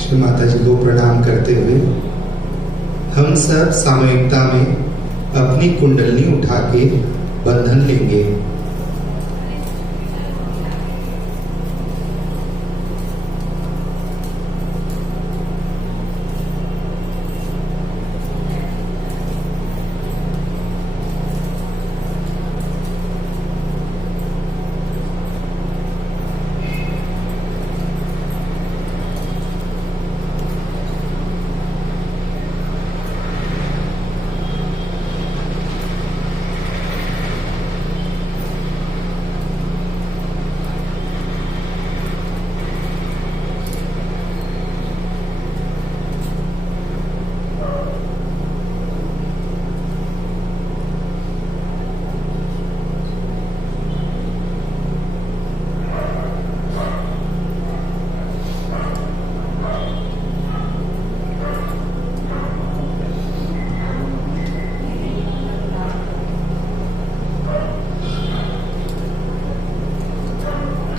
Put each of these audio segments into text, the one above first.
श्री माता जी को प्रणाम करते हुए हम सब सामूहिकता में अपनी कुंडलनी उठा के बंधन लेंगे।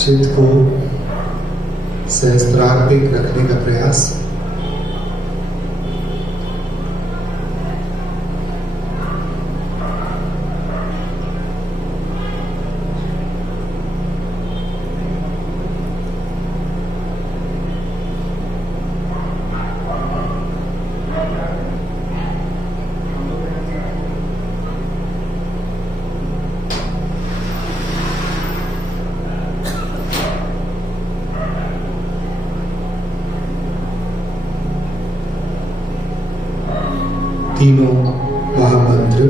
चित्त को सहस्त्रार्पिक रखने का प्रयास। तीनों महामंत्र।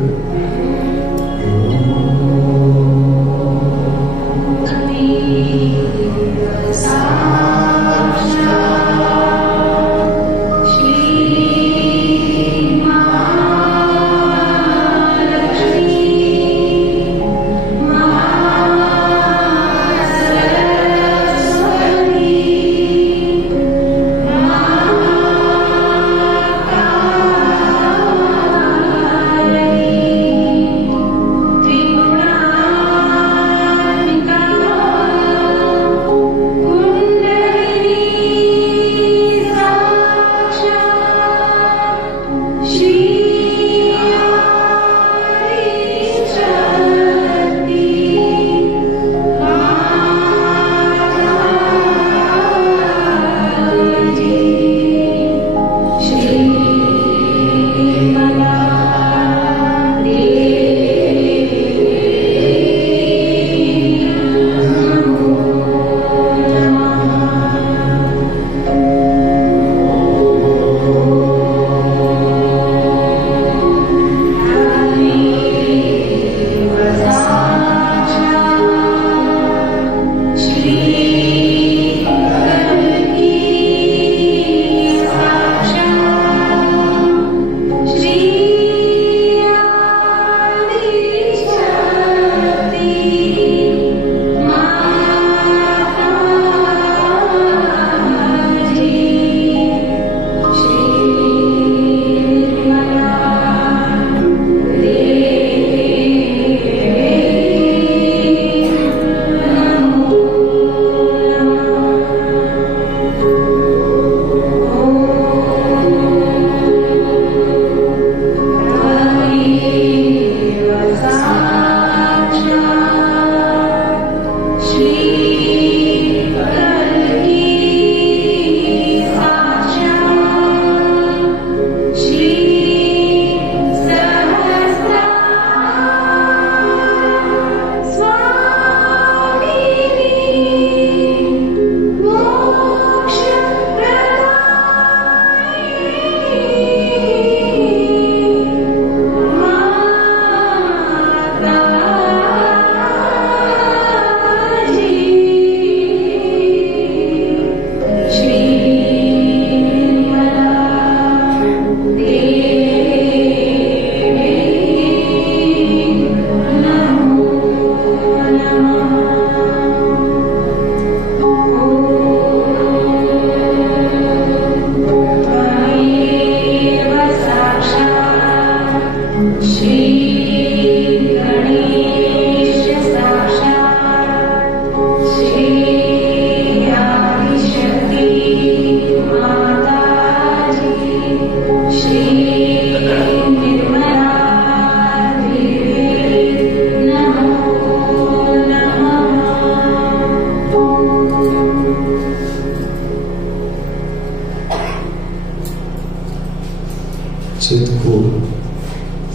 चित को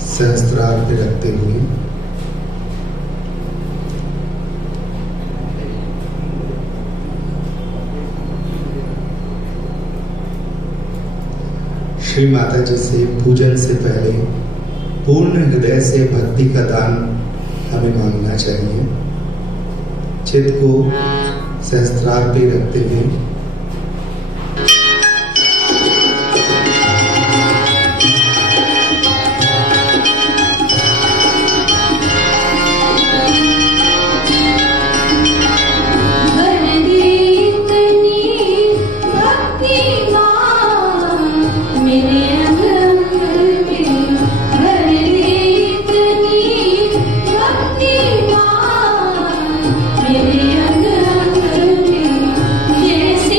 सहस्त्रार पे रखते हुए श्री माता जी से पूजन से पहले पूर्ण हृदय से भक्ति का दान हमें मांगना चाहिए। चित को सहस्त्रार पे रखते हुए जैसे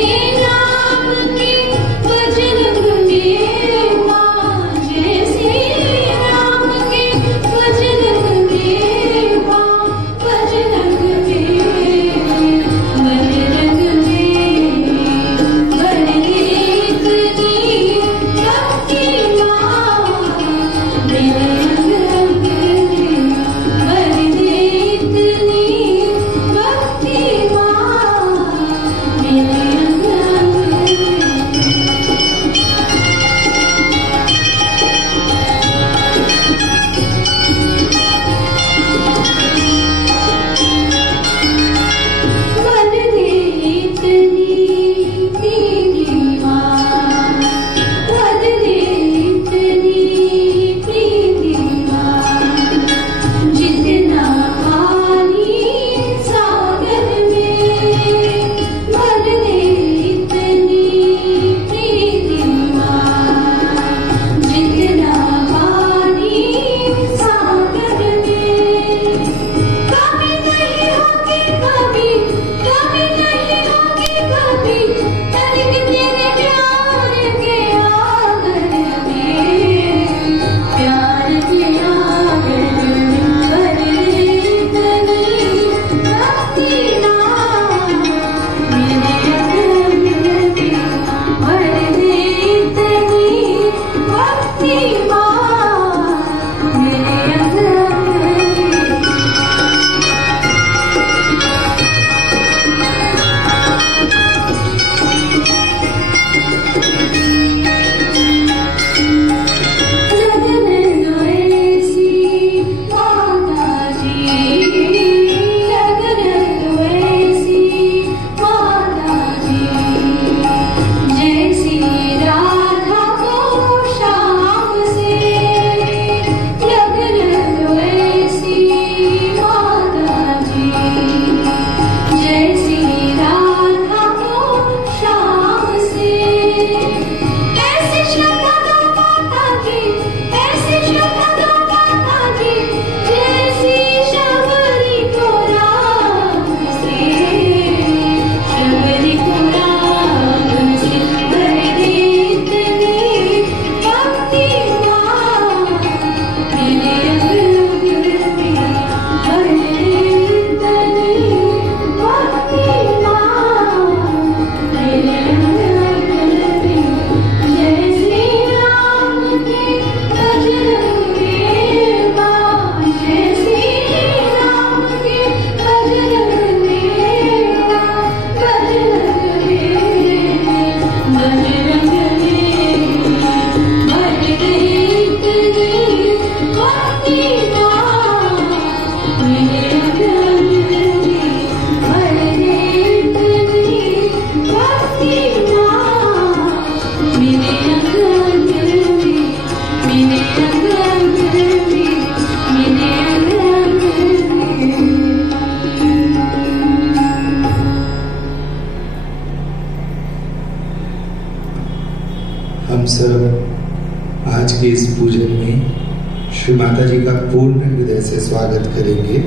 सब आज के इस पूजन में श्री माता जी का पूर्ण हृदय से स्वागत करेंगे।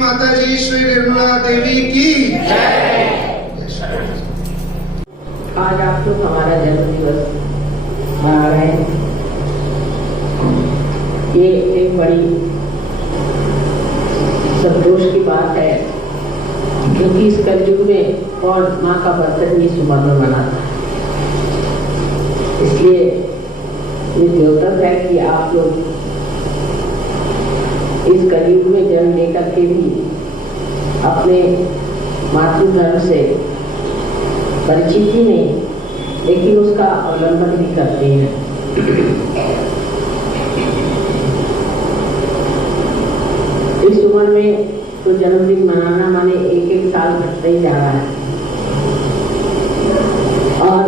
माता जी श्री निर्मला देवी की आज आप लोग हमारा जन्म दिवस मना रहे हैं। ये एक बड़ी संतोष की बात है, क्योंकि इस कलयुग में कौन माँ का बर्तन इस उम्र में मनाता है। इसलिए ये द्योतक है कि आप लोग इस कलयुग में जन्म लेकर के भी अपने मातृधर्म से परिचित ही नहीं, लेकिन उसका अवलंबन भी करते हैं। इस उम्र में तो जन्मदिन मनाना माने एक एक साल घटता ही जा रहा है और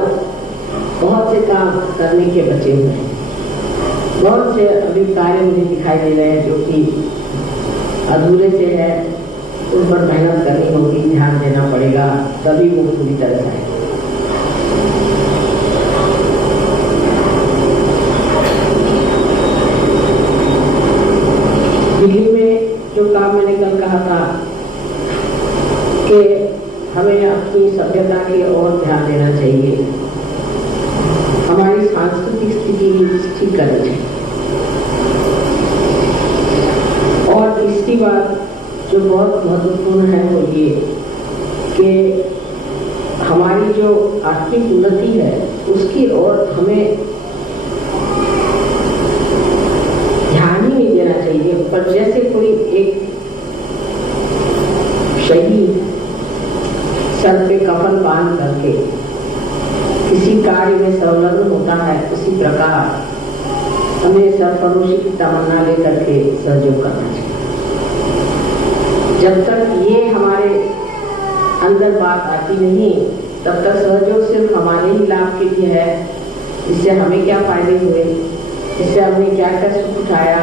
बहुत से काम करने के बचे हुए हैं। बहुत से अभी कार्य मुझे दिखाई दे रहे हैं जो कि अधूरे से है, उन पर मेहनत करनी होगी, ध्यान देना पड़ेगा, तभी वो पूरी तरह से आएगा। दिल्ली में जो काम मैंने कल कहा था कि हमें अपनी सभ्यता की ओर ध्यान देना चाहिए, हमारी सांस्कृतिक स्थिति ठीक करनी चाहिए। और तीसरी बात जो बहुत महत्वपूर्ण है वो ये कि हमारी जो आर्थिक उन्नति है उसकी ओर हमें ध्यान ही नहीं देना चाहिए। पर जैसे कोई एक शहीद सर पे कफन बांध करके किसी कार्य में संलग्न होता है, उसी प्रकार हमें सरफरोशी की तमन्ना लेकर के सहयोग करना चाहिए। जब तक ये हमारे अंदर बात आती नहीं, तब तक सहयोग सिर्फ हमारे ही लाभ के लिए है। इससे हमें क्या फायदे हुए, इससे हमने क्या क्या सुख उठाया,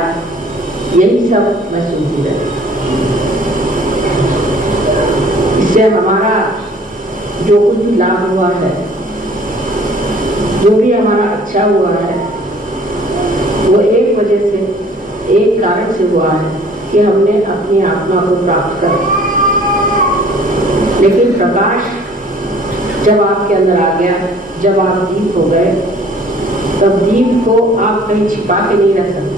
यही सब मैं सुनती रही। इससे हमारा जो कुछ भी लाभ हुआ है, जो भी हमारा अच्छा हुआ है, वो एक वजह से, एक कारण से हुआ है कि हमने अपनी आत्मा को प्राप्त कर। लेकिन प्रकाश जब आपके अंदर आ गया, जब आप दीप हो गए, तब दीप को आप कहीं छिपा के नहीं रख सकते।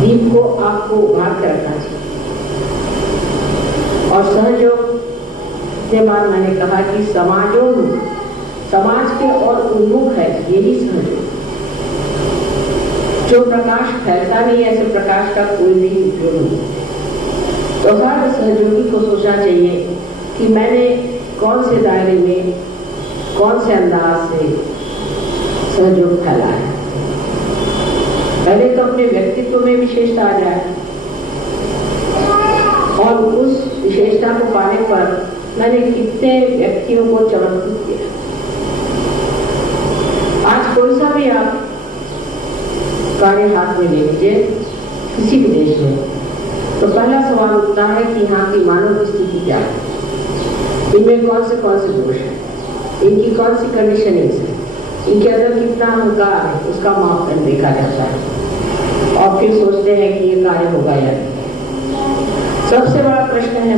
दीप को आपको उभार कर रखना चाहिए। और सहयोग के बाद मैंने कहा कि समाज के और उन्मुख है यही सहयोग। जो प्रकाश फैलता नहीं, ऐसे प्रकाश का कोई भी उपयोग नहीं। तो हर सहयोगी को सोचना चाहिए कि मैंने कौन से दायरे में, कौन से अंदाज से सहयोग फैला है। पहले तो अपने व्यक्तित्व में विशेषता आ जाए, और उस विशेषता को पाने पर मैंने कितने व्यक्तियों को चमत्कृत किया। आज कोई सा भी आप कार्य हाथ में ले लीजिए किसी भी देश में, तो पहला सवाल उठता है कि यहाँ की मानव स्थिति क्या है, इनमें कौन से दोष है, इनकी कौन सी कंडीशनिंग है, इनके अंदर कितना अहंकार है, उसका मापदंड देखा जाता है। और फिर सोचते हैं कि ये कार्य होगा या नहीं। सबसे बड़ा प्रश्न है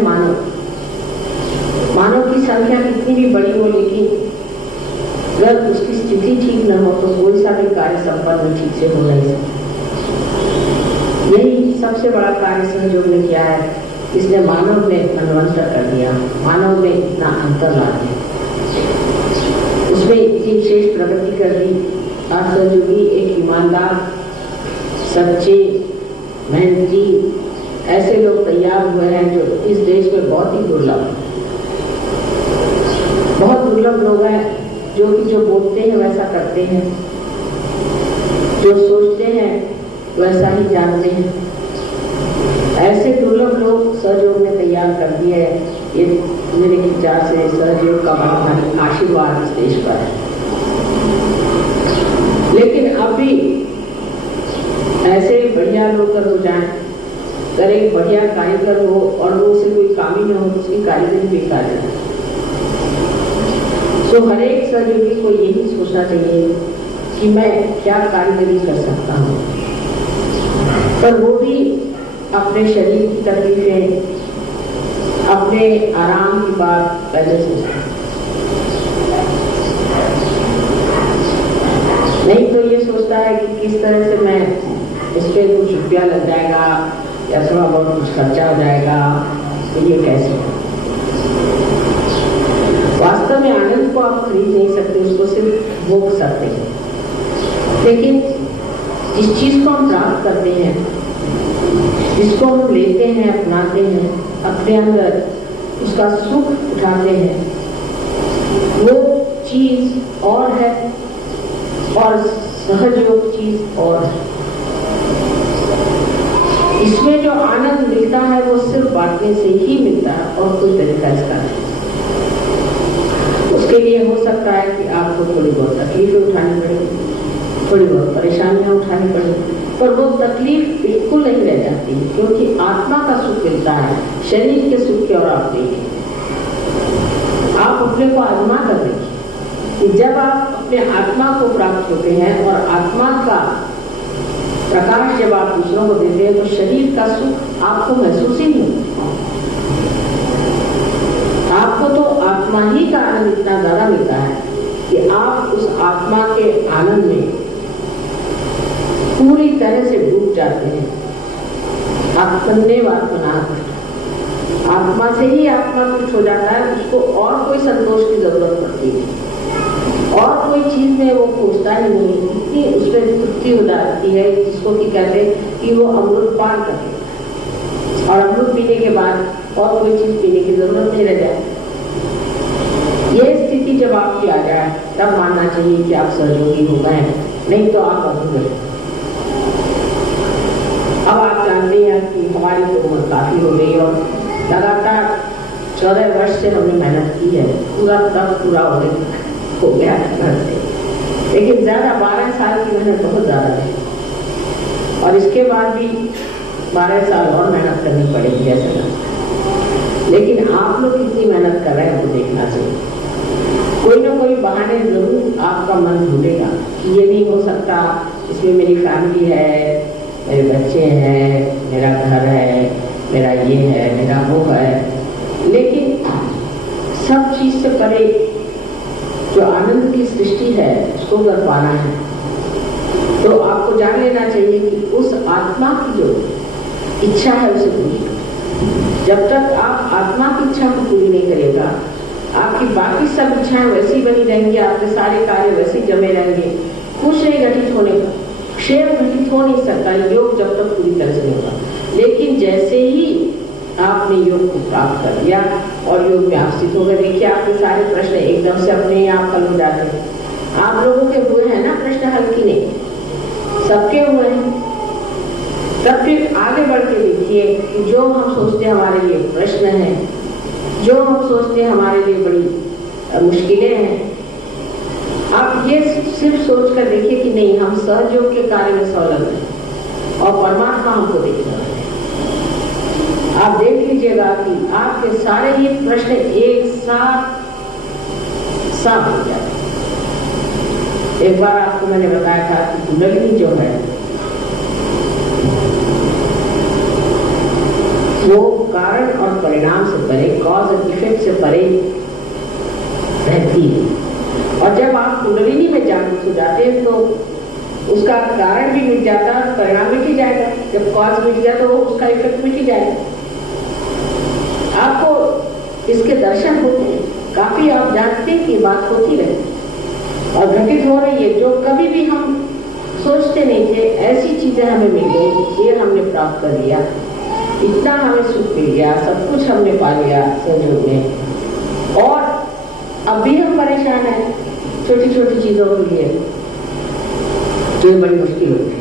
मानव की संख्या कितनी भी बड़ी हो, लेकिन अगर उसकी स्थिति ठीक न हो तो कोई सा भी कार्य संपन्न ठीक से हो नहीं सकता। यही सबसे बड़ा कार्य सहयोग ने किया है। इसने मानव में मनवंतर कर दिया, मानव में इतना अंतर ला दिया, उसमें इतनी विशेष प्रगति कर दी। आज सहयोगी एक ईमानदार, सच्चे, मेहनती ऐसे लोग तैयार हुए हैं जो इस देश में बहुत ही दुर्लभ लोग हैं, जो बोलते हैं वैसा करते हैं, जो सोचते हैं वैसा ही जानते हैं। ऐसे दुर्लभ लोग सहयोग ने तैयार कर दिए है। ये मेरे विचार से सहयोग का बड़ा आशीर्वाद इस देश पर है। लेकिन अब भी ऐसे बढ़िया लोग हो जाए, अगर एक बढ़िया कारीगर हो और वो उसे कोई काम ही न हो, उसकी कारीगरी बेकार है। तो हर एक सहयोगी को यही सोचना चाहिए कि मैं क्या कारीगरी कर सकता हूँ, पर वो भी अपने शरीर की तकलीफें, अपने आराम की बात पहले सोचें। नहीं तो ये सोचता है कि किस तरह से मैं इस पर कुछ रुपया लग जाएगा या थोड़ा बहुत कुछ खर्चा हो जाएगा, तो ये कैसे हो। वास्तव में आनंद को आप खरीद नहीं सकते, उसको सिर्फ भोग सकते हैं। लेकिन जिस चीज को हम प्राप्त करते हैं, जिसको हम लेते हैं, अपनाते हैं, अपने अंदर उसका सुख उठाते हैं, वो चीज और है और सहयोग चीज और है। इसमें जो आनंद मिलता है वो सिर्फ बांटने से ही मिलता है और कोई तरीका इसका नहीं। उसके लिए हो सकता है कि आपको थोड़ी बहुत तकलीफें उठानी पड़ेगी, थोड़ी बहुत परेशानियां उठानी पड़ेगी, पर वो तकलीफ बिल्कुल नहीं रह जाती, क्योंकि आत्मा का सुख मिलता है, शरीर के सुख की और आप देखें। आप अपने को आजमा कर देखिए कि जब आप अपने आत्मा को प्राप्त होते हैं और आत्मा का प्रकाश जब आप दूसरों को देते हैं, तो शरीर का सुख आपको महसूस ही नहीं होता। आपको तो आत्मा ही का आनंद इतना ज्यादा मिलता है कि आप उस आत्मा के आनंद में पूरी तरह से डूब जाते हैं। आप धन्यवाद बना, आत्मा से ही आत्मा कुछ हो जाता है, उसको और कोई संतोष की जरूरत पड़ती है और कोई चीज में वो खोजता ही नहीं, इतनी उसमें तृप्ति हो जाती है, जिसको कि कहते हैं कि वो अमृत पान करे और अमृत पीने के बाद और कोई चीज पीने की जरूरत नहीं रह जाए। ये स्थिति जब आपकी आ जाए, तब मानना चाहिए कि आप सहयोगी हो गए, नहीं तो आप अधूरे। अब आप जानते हैं कि हमारी तो उम्र काफी हो गई और लगातार 14 वर्ष से हमने मेहनत की है, पूरा हो गया घर से। लेकिन ज्यादा 12 साल की मेहनत बहुत ज्यादा है और इसके बाद भी 12 साल और मेहनत करनी पड़ेगी ऐसा लगता है। लेकिन आप लोग कितनी मेहनत कर रहे हैं वो देखना चाहिए। कोई ना कोई बहाने जरूर आपका मन ढूंढेगा कि ये नहीं हो सकता, इसमें मेरी फैमिली है, मेरे बच्चे हैं, मेरा घर है, मेरा ये है, मेरा वो है। लेकिन सब चीज से परे जो आनंद की सृष्टि है उसको कर पाना है तो आपको जान लेना चाहिए कि उस आत्मा की जो इच्छा है उसे पूरी करो। जब तक आप आत्मा की इच्छा को पूरी नहीं करेगा, आपकी बाकी सब इच्छाएं वैसी बनी रहेंगी, आपके सारे कार्य वैसे जमे रहेंगे, कुछ नहीं घटित होने का, क्षेम घटित हो नहीं सकता योग जब तक पूरी तरह से नहीं होगा। लेकिन जैसे ही आपने योग को प्राप्त कर लिया और योग में आप स्थित हो गए, देखिए आपके सारे प्रश्न एकदम से अपने आप हल हो जाते हैं। आप लोगों के हुए हैं ना प्रश्न हल की नहीं, सबके हुए हैं। तब फिर आगे बढ़ के देखिए कि जो हम सोचते हमारे लिए प्रश्न है, जो हम सोचते हमारे लिए बड़ी मुश्किलें हैं, आप ये सिर्फ सोच कर देखिए कि नहीं, हम सहयोग के कार्य में संलग्न हैं और परमात्मा हमको देख रहा है। आप देख लीजिएगा कि आपके सारे ही प्रश्न एक साथ साफ हो जाए। एक बार आपको मैंने बताया था कि कुंडलिनी जो है वो कारण और परिणाम से परे, कॉज और इफेक्ट से परे रहती है। और जब आप कुंडलिनी में जागरूक हो जाते हैं तो उसका कारण भी मिट जाता है, परिणाम मिट ही जाएगा। जब कॉज मिट गया तो उसका इफेक्ट मिट ही जाएगा। आपको इसके दर्शन होते हैं, काफी आप जानते हैं कि बात होती रहती और घटित हो रही है। जो कभी भी हम सोचते नहीं थे, ऐसी चीजें हमें मिल गई, ये हमने प्राप्त कर लिया, इतना हमें सुख मिल गया, सब कुछ हमने पा लिया सहयोग में। और अब भी हम परेशान हैं छोटी छोटी चीजों के लिए, जो बड़ी मुश्किल होती है।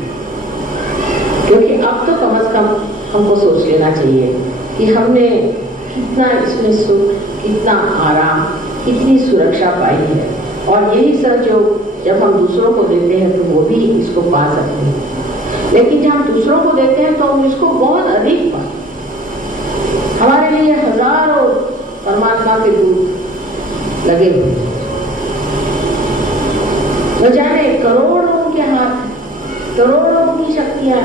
क्योंकि अब तो कम से कम हमको सोच लेना चाहिए कि हमने कितना इसमें सुख, कितना आराम, कितनी सुरक्षा पाई है। और यही सहयोग जब हम दूसरों को देते हैं तो वो भी इसको पा सकते हैं। लेकिन जब हम दूसरों को देते हैं तो हम इसको बहुत अधिक पाते। हमारे लिए हजारों परमात्मा के दूत लगे हुए, न जाने करोड़ लोगों के हाथ, करोड़ लोगों की शक्तियां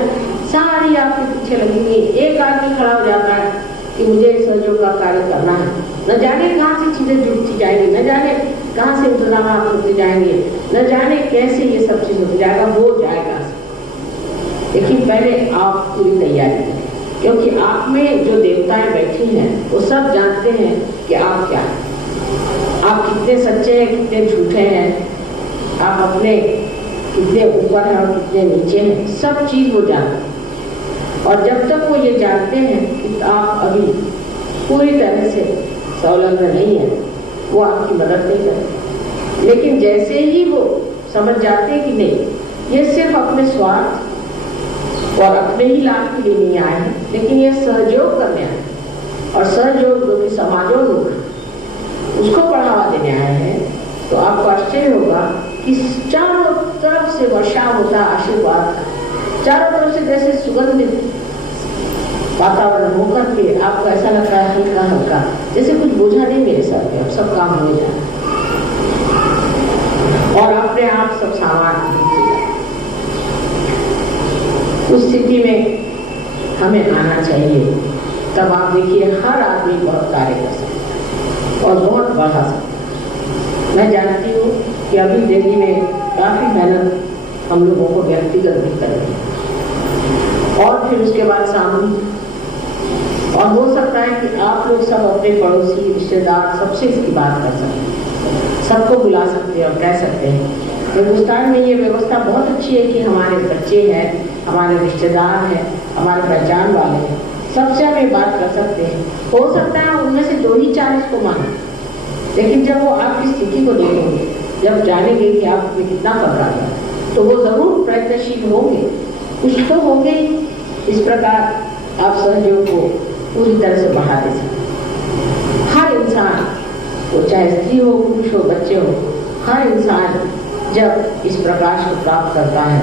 सारी आपके पीछे लगेंगी। एक आदमी खड़ा हो जाता है कि मुझे सहयोग का कार्य करना है, न जाने कहां से चीजें जुड़ती जाएंगी, न जाने कहां से इंतजाम होते जाएंगे, न जाने कैसे ये सब चीज हो जाएगा, हो जाएगा। लेकिन पहले आप पूरी तैयारी करें, क्योंकि आप में जो देवताएं बैठी हैं वो सब जानते हैं कि आप क्या हैं, आप कितने सच्चे हैं, कितने झूठे हैं, आप अपने कितने ऊपर हैं और कितने नीचे हैं, सब चीज वो जानते हैं। और जब तक वो ये जानते हैं कि आप अभी पूरी तरह से संलग्न नहीं है, वो आपकी मदद नहीं करते। लेकिन जैसे ही वो समझ जाते हैं कि नहीं, ये सिर्फ अपने स्वार्थ और अपने ही लाभ के लिए नहीं आए हैं, लेकिन ये सहयोग करने आए हैं और सहयोग जो कि समाजोन्मुख उसको बढ़ावा देने आए हैं, तो आपको आश्चर्य होगा कि चारों तरफ से वर्षा होता आशीर्वाद, चारों तरफ से जैसे सुगंधित वातावरण होकर के आपको ऐसा लगता है हल्का हल्का, जैसे कुछ बोझा नहीं मेरे सर पे, अब सब काम हो जाए और अपने आप सब सामान उस स्थिति में हमें आना चाहिए। तब आप देखिए हर आदमी बहुत कार्य कर सकता है और बहुत बढ़ा सकता है। मैं जानती हूँ कि अभी दिल्ली में काफी मेहनत हम लोगों को व्यक्तिगत भी करनी और फिर उसके बाद सामूहिक, और हो सकता है कि आप लोग सब अपने पड़ोसी रिश्तेदार सबसे इसकी बात कर सकते हैं, सबको बुला सकते हैं और कह सकते हैं। हिंदुस्तान में ये व्यवस्था बहुत अच्छी है कि हमारे बच्चे हैं, हमारे रिश्तेदार हैं, हमारे पहचान वाले हैं, सबसे हम ये बात कर सकते हैं। हो सकता है उनमें से 2 ही 4 इसको माने, लेकिन जब वो आपकी स्थिति को देखेंगे, जब जानेंगे कि आप में कितना खतरा है, तो वो जरूर प्रयत्नशील होंगे, कुछ तो होंगे। इस प्रकार आप सहयोग को पूरी तरह से बढ़ा दे सकते। हर इंसान, वो चाहे स्त्री हो, पुरुष हो, बच्चे हो, हर इंसान जब इस प्रकाश को प्राप्त करता है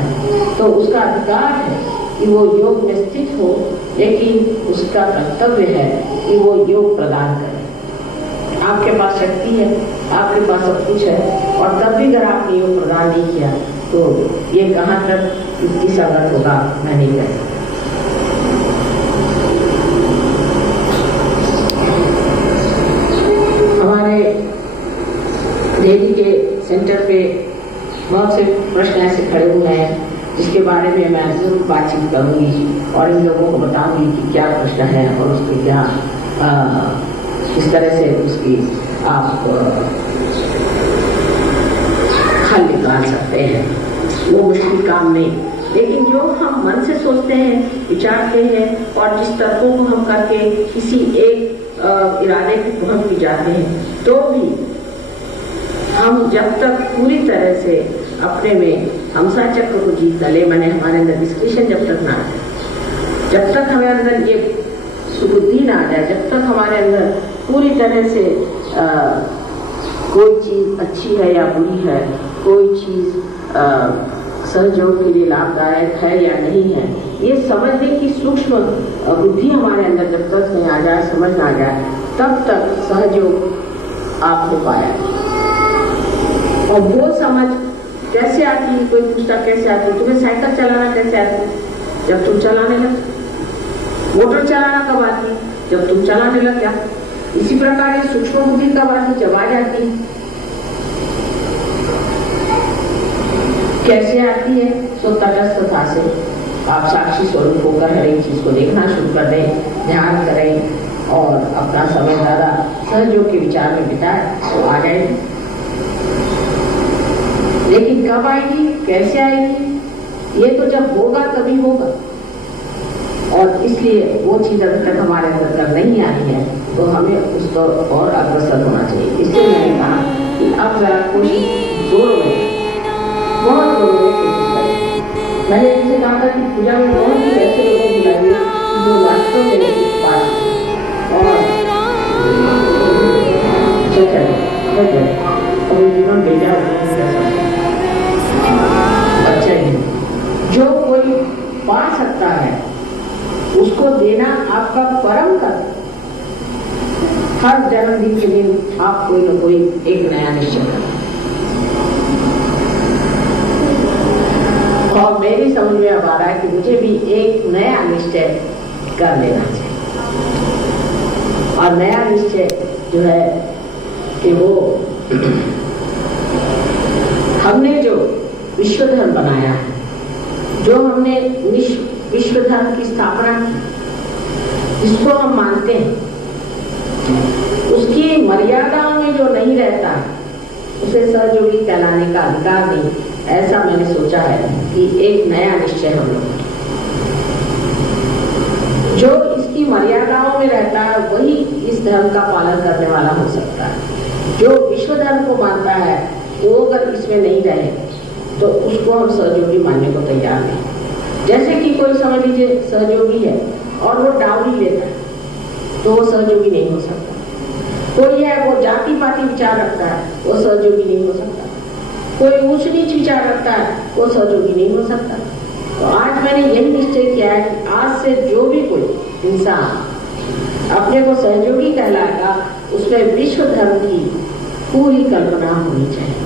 तो उसका अधिकार है कि वो योग में स्थित हो, लेकिन उसका कर्तव्य है कि वो योग प्रदान करे। आपके पास शक्ति है, आपके पास सब कुछ है, और तब भी अगर आपने योग प्रदान नहीं किया तो ये कहाँ तक इसकी संगत होगा, मैं नहीं कह सकता। हमारे दिल्ली के सेंटर पे बहुत से प्रश्न ऐसे खड़े हुए हैं जिसके बारे में मैं जरूर बातचीत करूंगी और इन लोगों को बताऊंगी कि क्या प्रश्न है और उसके क्या किस तरह से उसकी आप हल निकाल सकते हैं। वो मुश्किल काम नहीं, लेकिन जो हम मन से सोचते हैं, विचारते हैं और जिस तर्कों को हम करके किसी एक इरादे को पहुंच भी जाते हैं, तो भी हम जब तक पूरी तरह से अपने में हमसा चक्र को जीत ले, मैंने हमारे अंदर डिस्क्रिप्शन जब तक ना आए, जब तक हमारे अंदर ये सुबुद्धि ना आ जाए, जब तक हमारे अंदर पूरी तरह से कोई चीज अच्छी है या बुरी है, कोई चीज सहयोग के लिए लाभदायक है या नहीं है, ये समझने की सूक्ष्म बुद्धि हमारे अंदर जब तक नहीं आ जाए, समझ ना आ जाए, तब तक सहयोग आप हो पाया। और वो समझ कैसे आती है? कोई पूछता कैसे आती है? तुम्हें साइकिल चलाना कैसे आती है? जब तुम चलाने लगे। मोटर चलाना कब आती है? जब तुम चलाने लग जाओ। इसी प्रकार ये सूक्ष्म बुद्धि कब आती? जब आ जाती है। कैसे आती है? तो तटस्थता से आप साक्षी स्वरूप होकर हर एक चीज को देखना शुरू कर दें, ध्यान करें और अपना समय ज्यादा सहयोग के विचार में बिताए तो आ जाएगी। लेकिन कब आएगी, कैसे आएगी, ये तो जब होगा तभी होगा, और इसलिए वो चीज अभी तक हमारे अंदर तक नहीं आई है तो हमें उस पर और अग्रसर होना चाहिए। इसलिए मैंने कहा कि अब जरा कोशिश जोर में, बहुत जोर में कोशिश करें। मैंने इनसे कहा था कि पूजा में बहुत ही ऐसे लोगों को बुलाइए जो वास्तव में कुछ बात और जीवन भेजा बच्चे जो कोई पा सकता है उसको देना आपका परम कर्म। हर जन्मदिन के दिन आप कोई न कोई एक नया निश्चय करें। और मेरी समझ में अब आ रहा है कि मुझे भी एक नया निश्चय कर लेना चाहिए। और नया निश्चय जो है कि वो हमने जो विश्व धर्म बनाया है, जो हमने विश्व धर्म की स्थापना की, जिसको हम मानते हैं, उसकी मर्यादाओं में जो नहीं रहता उसे सहयोगी कहलाने का अधिकार नहीं। ऐसा मैंने सोचा है कि एक नया निश्चय हम लोग, जो इसकी मर्यादाओं में रहता है वही इस धर्म का पालन करने वाला हो सकता है। जो विश्व धर्म को मानता है वो अगर इसमें नहीं रहे तो उसको हम सहयोगी मानने को तैयार नहीं। जैसे कि कोई समझ लीजिए सहयोगी है और वो डाउरी लेता है तो वो सहयोगी नहीं हो सकता। कोई है वो जाति पाति विचार रखता है, वो सहयोगी नहीं हो सकता। कोई ऊंच नीच विचार रखता है, वो सहयोगी नहीं हो सकता। तो आज मैंने यही निश्चय किया है कि आज से जो भी कोई इंसान अपने को सहयोगी कहलाएगा उसमें विश्व धर्म की पूरी कल्पना होनी चाहिए।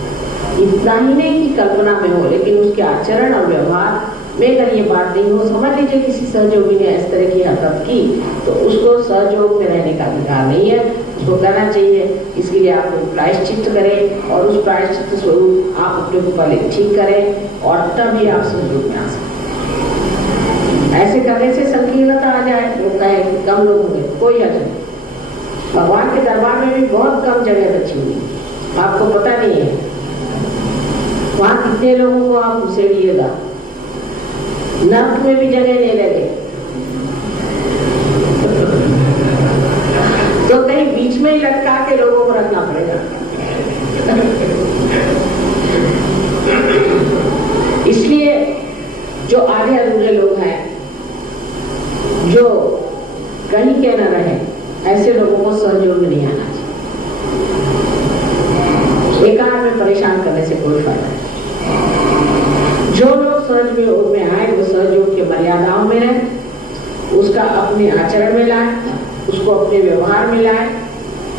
इतना ही नहीं कि कल्पना में हो, लेकिन उसके आचरण और व्यवहार में अगर ये बात नहीं हो, समझ लीजिए किसी सहयोगी ने इस तरह की हरकत की तो उसको सहयोग में रहने का अधिकार नहीं है, उसको करना चाहिए। इसके लिए आप प्रायश्चित करें और उस प्रायश्चित स्वरूप आप अपने को पहले ठीक करें और तभी आप सहयोग में आ सकते। ऐसे करने से संकीर्णता आ जाए, लोग कहे कि कम लोग होंगे, कोई अर्थ नहीं। भगवान के दरबार में भी बहुत कम जगह बची हुई, आपको पता नहीं है वहां कितने लोगों को आप उसेड़िएगा, नर्क में भी जगह नहीं लगे तो कहीं बीच में ही लटका के लोगों को रखना पड़ेगा। इसलिए जो आधे अधूरे लोग हैं, जो कहीं के न रहे, ऐसे लोगों को सहयोग में नहीं आना चाहिए। एकांत में परेशान करने से कोई फायदा नहीं। सहयोग में आए वो सहयोग की मर्यादाओं में रहे, उसका अपने आचरण में लाए, उसको अपने व्यवहार में लाए,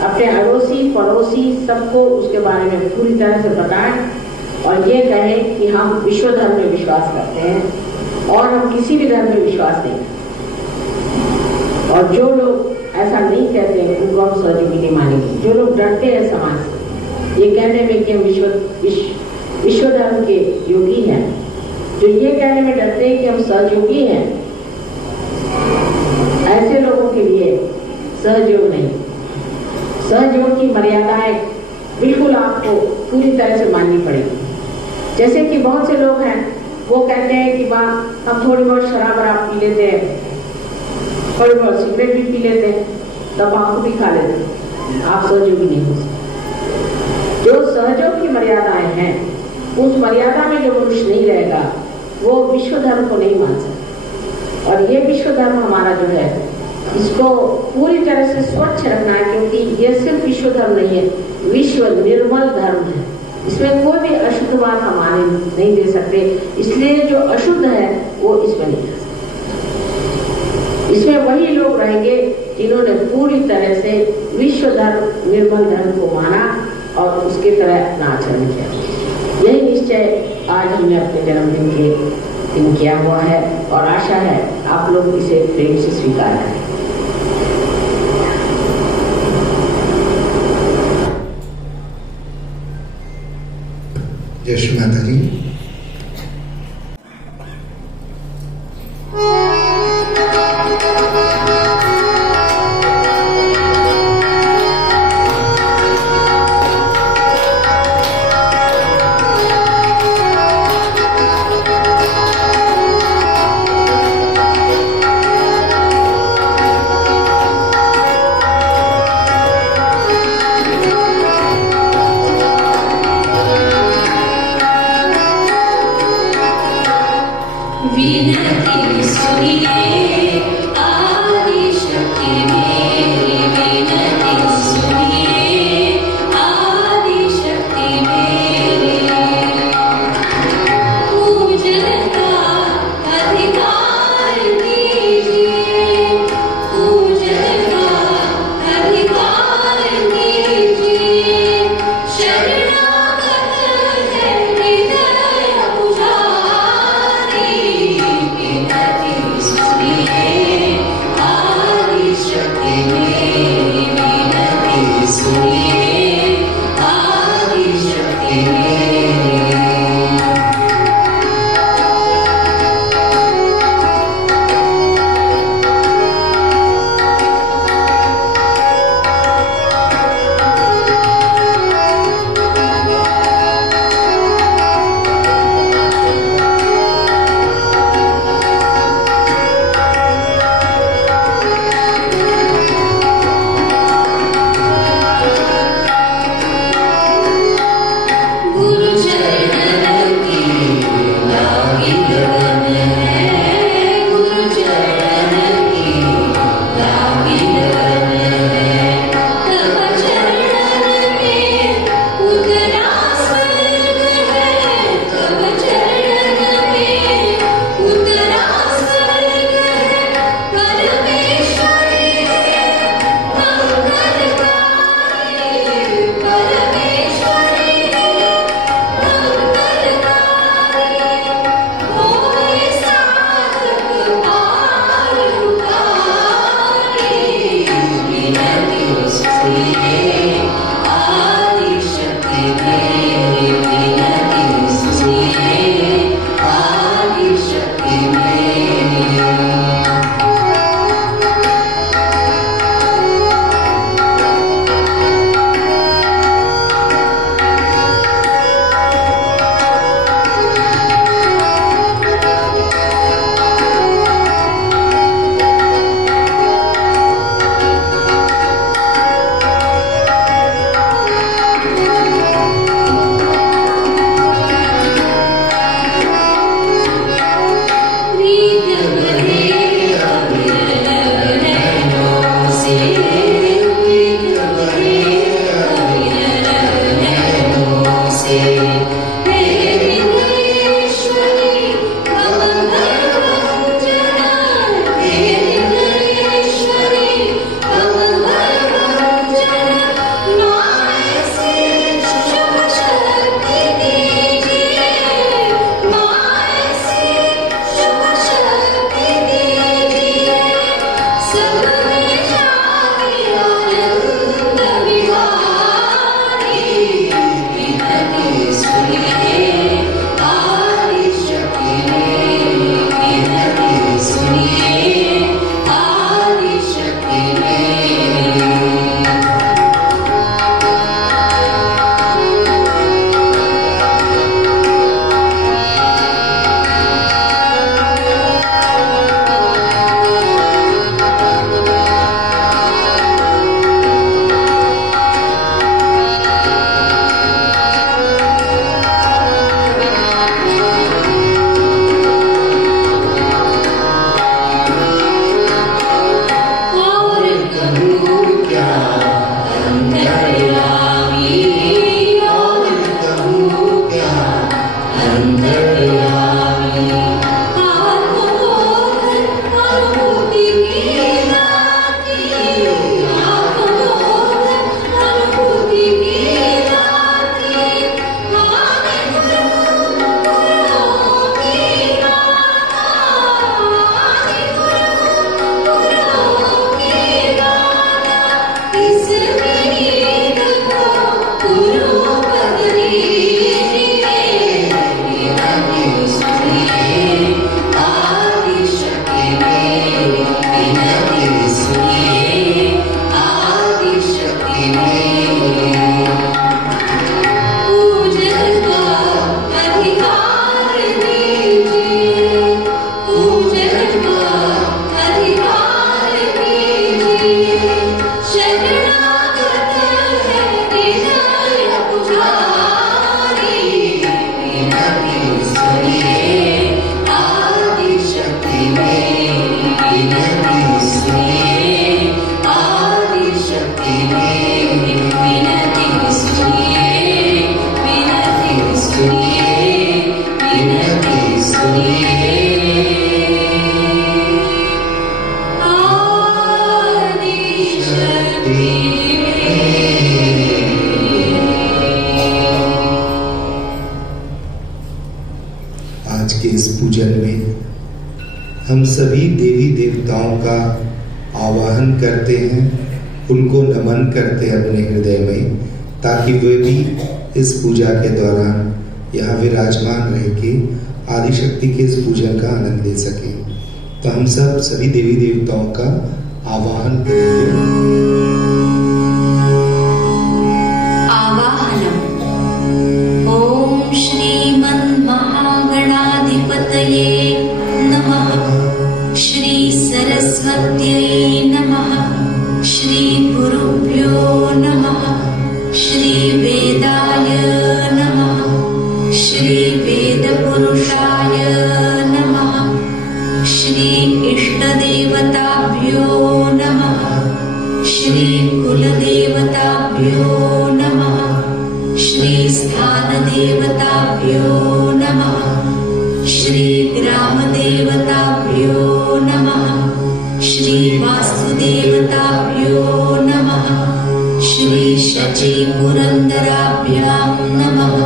अपने अड़ोसी पड़ोसी सबको उसके बारे में पूरी तरह से बताएं और ये कहें कि हम विश्व धर्म में विश्वास करते हैं और हम किसी भी धर्म में विश्वास नहीं करते। और जो लोग ऐसा नहीं कहते हैं उनको हम सहयोगी नहीं मानेंगे। जो लोग डरते हैं समाज से ये कहने में कि हम विश्व धर्म के योगी हैं, जो ये कहने में डरते हैं कि हम सहयोगी हैं, ऐसे लोगों के लिए सहयोग नहीं। सहयोग की मर्यादाएं बिल्कुल आपको पूरी तरह से माननी पड़ेगी। जैसे कि बहुत से लोग हैं वो कहते हैं कि वाह हम थोड़ी बहुत शराब पी लेते हैं, थोड़ी बहुत सिगरेट भी पी लेते हैं, तंबाकू भी खा लेते हैं, आप सहयोगी नहीं हो सकते। जो सहयोग की मर्यादाएं हैं उस मर्यादा में जो मनुष्य नहीं रहेगा वो विश्व धर्म को नहीं मान सकता। और ये विश्व धर्म हमारा जो है इसको पूरी तरह से स्वच्छ रखना है, क्योंकि ये सिर्फ विश्व धर्म नहीं है, विश्व निर्मल धर्म है। इसमें कोई भी अशुद्ध बात हम आने नहीं दे सकते, इसलिए जो अशुद्ध है वो इसमें नहीं रह सकते। इसमें वही लोग रहेंगे जिन्होंने पूरी तरह से विश्व धर्म निर्मल धर्म को माना और उसके तरह अपना आचरण किया। यही निश्चय आज हमने अपने जन्मदिन के दिन किया हुआ है और आशा है आप लोग इसे प्रेम से स्वीकार करें। यश माता जी। इस पूजन में हम सभी देवी देवताओं का आवाहन करते हैं, उनको नमन करते हैं अपने हृदय में, ताकि वे भी इस पूजा के दौरान यहाँ विराजमान रह के आदिशक्ति के इस पूजन का आनंद ले सकें। तो हम सब सभी देवी देवताओं का आवाहन करेंगे। सरस्वत्यै नमः। श्री गुरुभ्यो नमः। श्री वेदाय नमः। श्री वेदपुरुषाय नमः। श्री इष्टदेवताभ्यो नमः। श्री कुलदेवताभ्यो नमः। श्री स्थानदेवताभ्यो नमः। श्री ग्रामदेवताभ्यो नमः। श्री वास्तुदेवताभ्यो नमः। श्री शची पुरंदराभ्यां नमः।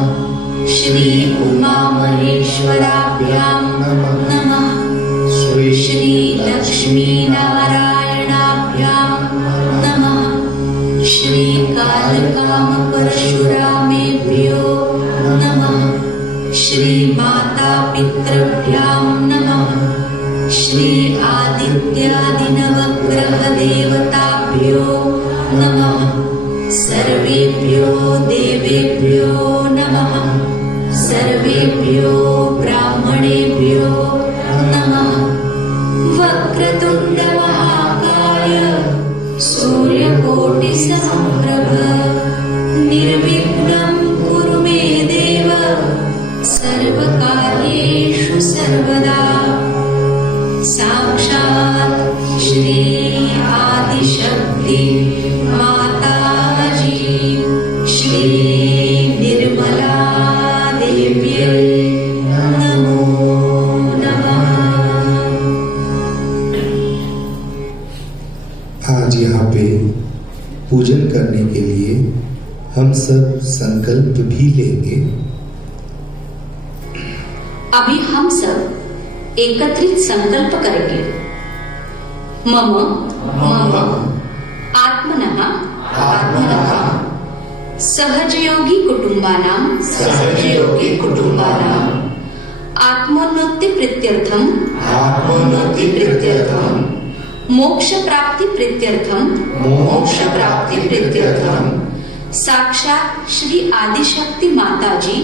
श्री उमा महेश्वराभ्यां नमः। श्री लक्ष्मी नारायणाभ्यां नमः। श्री कालकाम परशुरामेभ्यो नमः। श्री माता पितृभ्यां नमः। श्री आदित्यादिनवग्रह देवताभ्यो नमः। सर्वेभ्यो देवेभ्यो नमः। सर्वेभ्यो ब्राह्मणेभ्यो नमः। वक्रतुंड महाकाय सूर्यकोटिसमप्रभ निर्विघ्नं कुरु मे देव सर्वकार्येषु सर्वदा। साक्षात् श्री आदिशक्ति माताजी श्री निर्मला देव्यै नमो नमः। आज यहाँ पे पूजन करने के लिए हम सब संकल्प भी लेंगे। अभी हम सब एकत्रित संकल्प करेंगे। मम आत्मनः सहजयोगी कुटुंबानां आत्मोन्नति प्रीत्यर्थम मोक्ष प्राप्ति प्रीत्यर्थम साक्षात श्री आदिशक्ति माताजी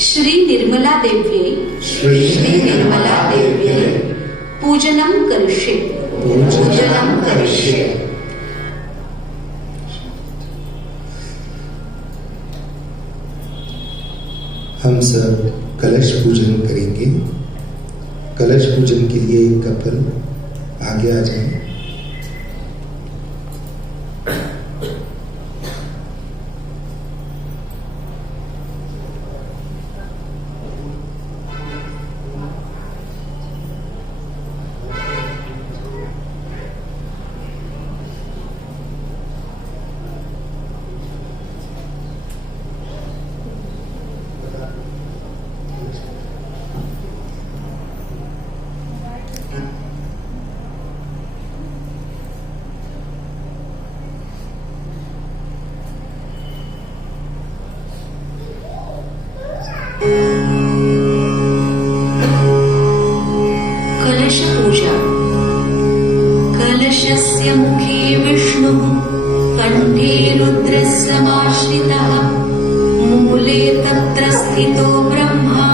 श्री निर्मला देव्यै पूजनं करिष्ये। हम सब कलश पूजन करेंगे। कलश पूजन के लिए एक कपल आगे आ जाए। कलश पूजा। कलशस्य मुखे विष्णुः कंठे रुद्रस्समाश्रितः मूले तत्र स्थितो ब्रह्मा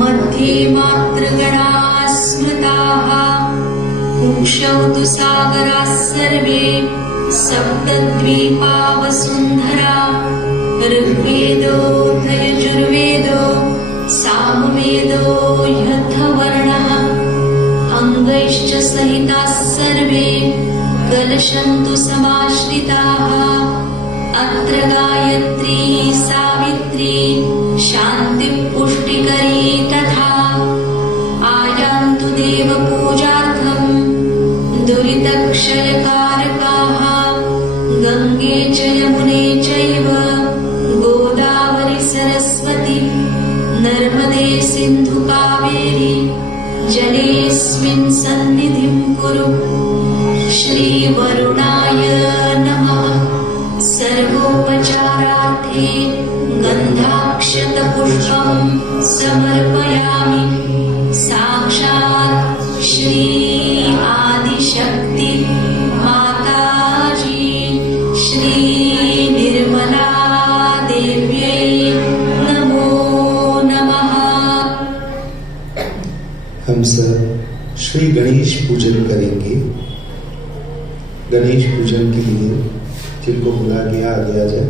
मध्ये मातृगणाः स्मृताः कुक्षौ तु सागराः सर्वे सप्तद्वीपा वसुन्धरा ऋग्वेदोऽथ यजुर्वेदो सामवेदो यथवर्णः अङ्गैश्च सहिताः सर्वे कलशन्तु समाश्रिताः अत्र गायत्री सावित्री शान्तिः पुष्टिकरी तथा आयान्तु देवपूजार्थं दुरितक्षयकारकाः गङ्गे च यमुने चैव गोदावरी सरस्वती सिन्धु कावेरी जलेऽस्मिन् सन्निधिं कुरु। श्रीवरुणाय नमः। सर्वोपचारार्थे गन्धाक्षतपुष्पं समर्पयामि। साक्षात् श्री आदिशक्ति माताजी श्री निर्मला देव्यै नमो नमः। हम सब श्री गणेश पूजन करेंगे। गणेश पूजन के लिए जिनको बुला गया आ गया जाए।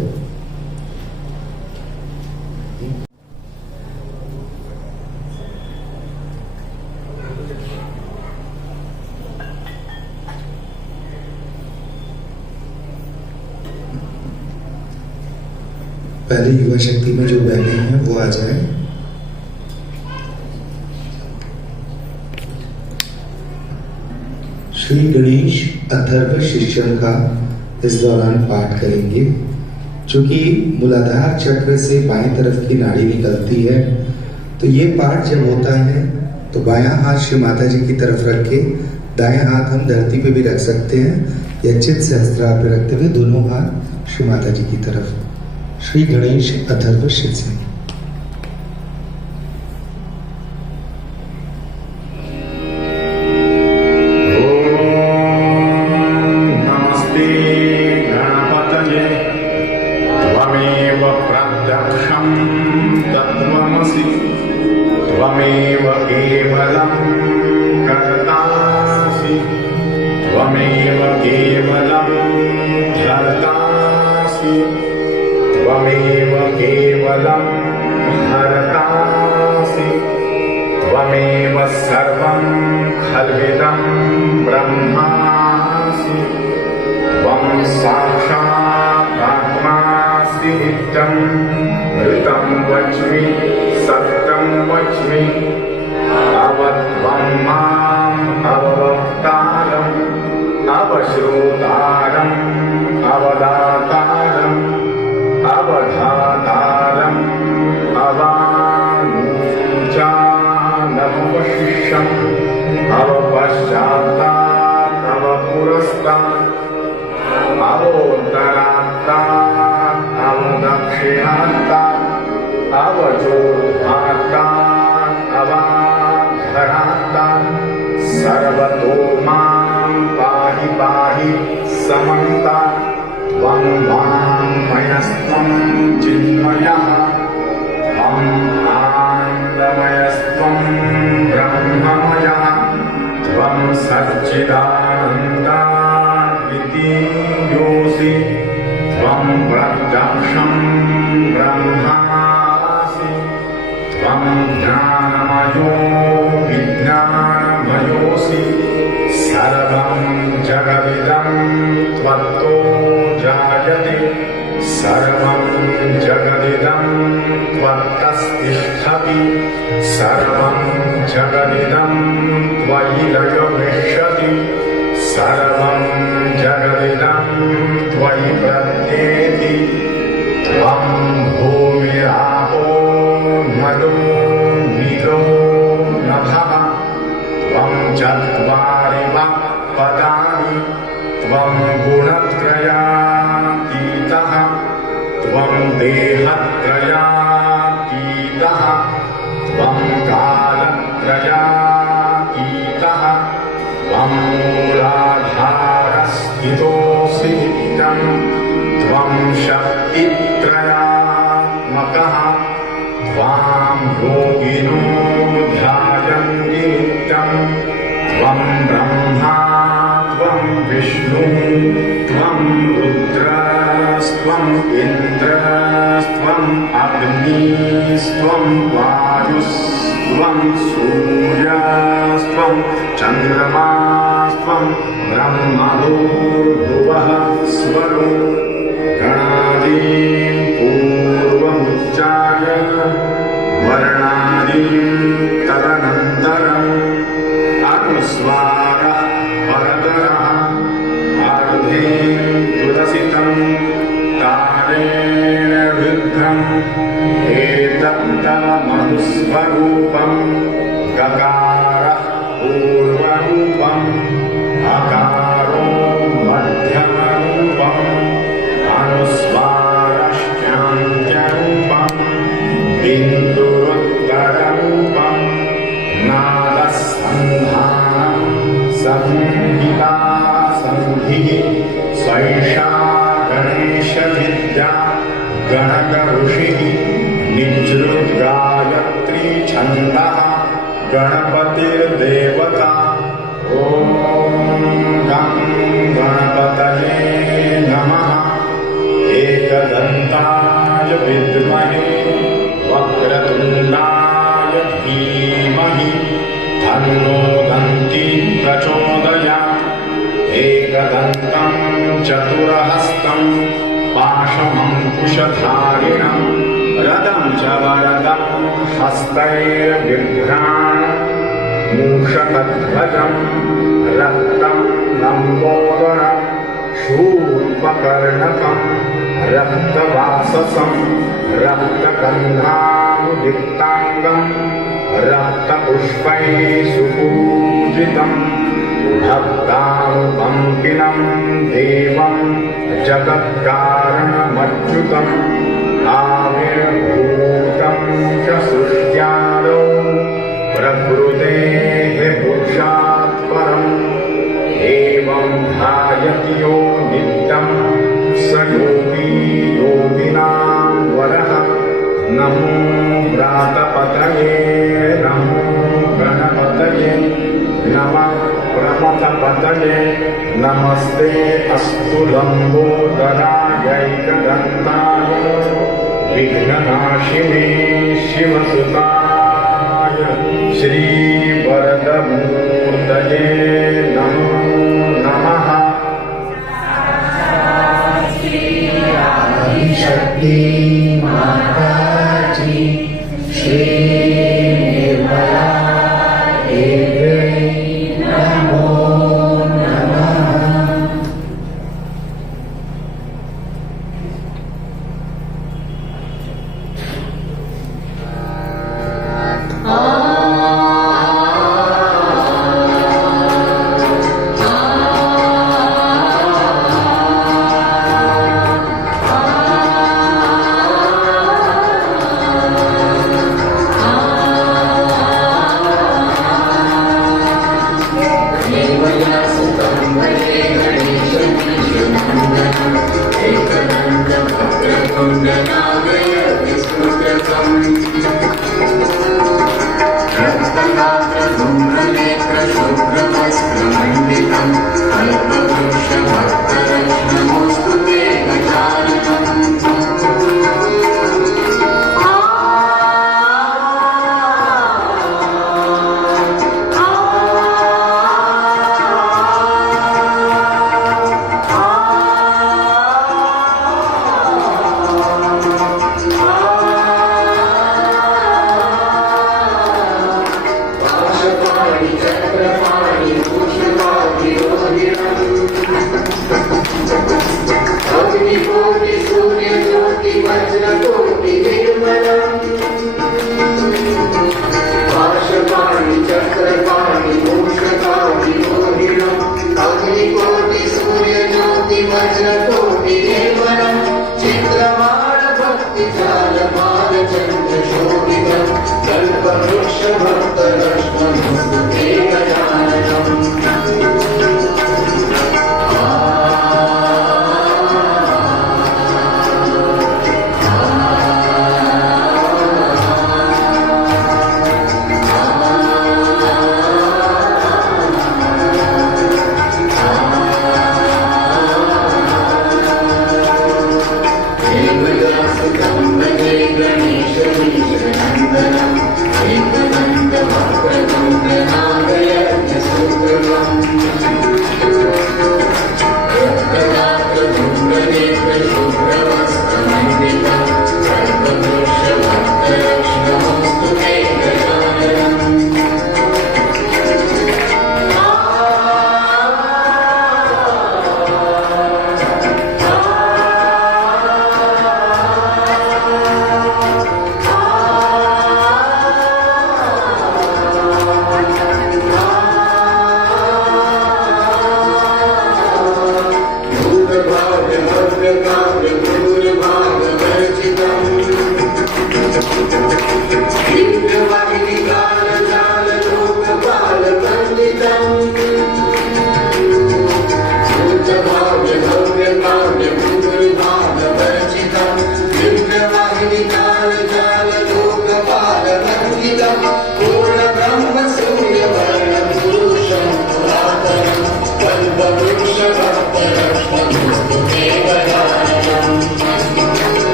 पहले युवा शक्ति में जो बैठे हैं वो आ जाए। श्री गणेश अथर्व शीर्षक का इस दौरान पाठ करेंगे, जो कि मूलाधार चक्र से बाएं तरफ की नाड़ी निकलती है। तो ये पाठ जब होता है तो बायां हाथ श्री माता जी की तरफ रख के दायां हाथ हम धरती पे भी रख सकते हैं, या चित सहस्त्रार पे रखते हुए दोनों हाथ श्री माता जी की तरफ। श्री गणेश अथर्व शीर्षक। त्वमेव केवलं हरतासि त्वमेव सर्वं खल्विदं ब्रह्मासि त्वं साक्षात् आत्मासि नित्यं मृतं वच्मि सत्यं वच्मि अवत्वं माम् अववक्तारम् अवश्रोतारम् अवदातारम् अवधातारम् अवानुजानवशिष्यम् अवपश्चात्तात् अवपुरस्तात् अवोत्तरात्तात् अवदक्षिणात्तात् अवचोर्ध्वात्तात् अवाधरात्तात् सर्वतो मां पाहि पाहि समन्तात् त्वं वाङ्मयस्त्वं चिन्मयः त्वं आनन्दमयस्त्वं ब्रह्ममयः त्वं सच्चिदानन्दाद्वितीयोऽसि त्वं प्रत्यक्षं ब्रह्मासि त्वं ज्ञानमयो विज्ञानमयोऽसि सर्वं जगदिदं त्वत्तो जायते सर्वं जगदिदं त्वत्तस्तिष्ठति सर्वं जगदिदं त्वयि लयविष्यति सर्वं जगदिदं त्वयि प्रत्येति त्वं भूमिरापो मनो नीलो नभः त्वं चत्वारि पदानि त्वं गुणत्रयातीतः त्वं देहत्रयातीतः त्वं कालत्रयातीतः त्वं मूलाधारस्थितोऽसि नित्यं त्वं शक्तित्रयात्मकः त्वां योगिनो ध्यायन्ति नित्यं त्वं ब्रह्मा त्वं विष्णु त्वं रुद्रस्त्वं इन्द्रस्त्वम् अग्निस्त्वं वायुस्त्वं सूर्यस्त्वं चन्द्रमास्त्वं ब्रह्मभूर्भुवः स्वरो गणादीन् पूर्वमुच्चार्य वर्णादीन् तदनन्तरम् अनुस्वारः परतरः अर्धेन्दुरसितं तारेण रुद्रम् एतत्तमनुस्वरूपम् गणपतिर्देवता ॐ गं गणपतये नमः एकदन्ताय विद्महे वक्रतुण्डाय धीमहि तन्नो दन्ती प्रचोदयात् एकदन्तं चतुरहस्तं पाशमङ्कुशधारिणं रदं च वरदं हस्तैर्बिभ्राणं मूषकध्वजं रक्तं लम्बोदरं शूर्पकर्णकं रक्तवाससं रक्तगन्धानुलिप्ताङ्गं रक्तपुष्पैः सुपूजितं भक्तानुकम्पिनं देवं जगत्कारणमच्युतं आविर्भूतं च सृष्ट्यादौ प्रकृतेः पुरुषात् परम् एवं ध्यायति यो नित्यं स योगी योगिनां वरः नमो व्रातपतये नमो गणपतये नमः प्रमथपतये नमस्ते अस्तु लम्बोदरायैकदन्ताय विघ्ननाशिने शिवसुताय श्रीवरदमूर्तये नमो नमः। शक्ति माता जी श्री निर्मला देवी नमो नमः।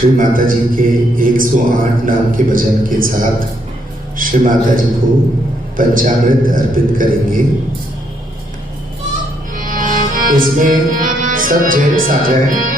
श्री माता जी के 108 नाम के भजन के साथ श्री माता जी को पंचामृत अर्पित करेंगे। इसमें सब जेंट्स आ जाए।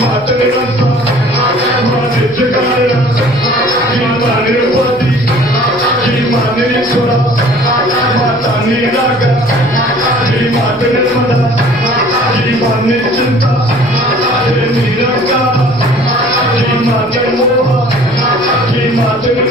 Mater Hare